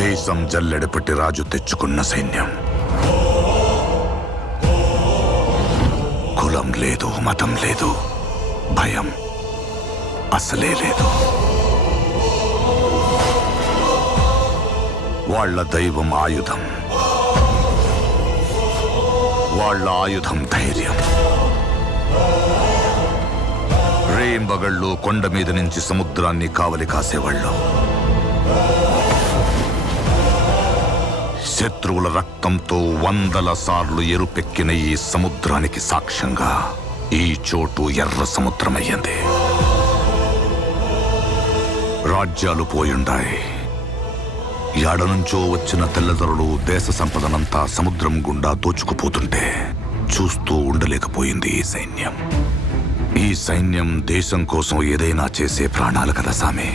దేశం జల్లెడపట్టి రాజు తెచ్చుకున్న సైన్యం. కులం లేదు, మతం లేదు, భయం అసలే లేదు. వాళ్ళ దైవం ఆయుధం, వాళ్ళ ఆయుధం ధైర్యం. రేంబగళ్ళు కొండ మీద నుంచి సముద్రాన్ని కావలి కాసేవాళ్ళు. శత్రువుల రక్తంతో 100 సార్లు ఎరుపెక్కిన ఈ సముద్రానికి సాక్ష్యంగా ఈ చోటు ఎర్ర సముద్రమయ్యింది. రాజ్యాలు పోయుండాయి. యాడనుంచో వచ్చిన తెల్లదొరలు దేశ సంపదనంతా సముద్రం గుండా దోచుకుపోతుంటే చూస్తూ ఉండలేకపోయింది ఈ సైన్యం. ఈ సైన్యం దేశం కోసం ఏదైనా చేసే ప్రాణాలు కదా సామి.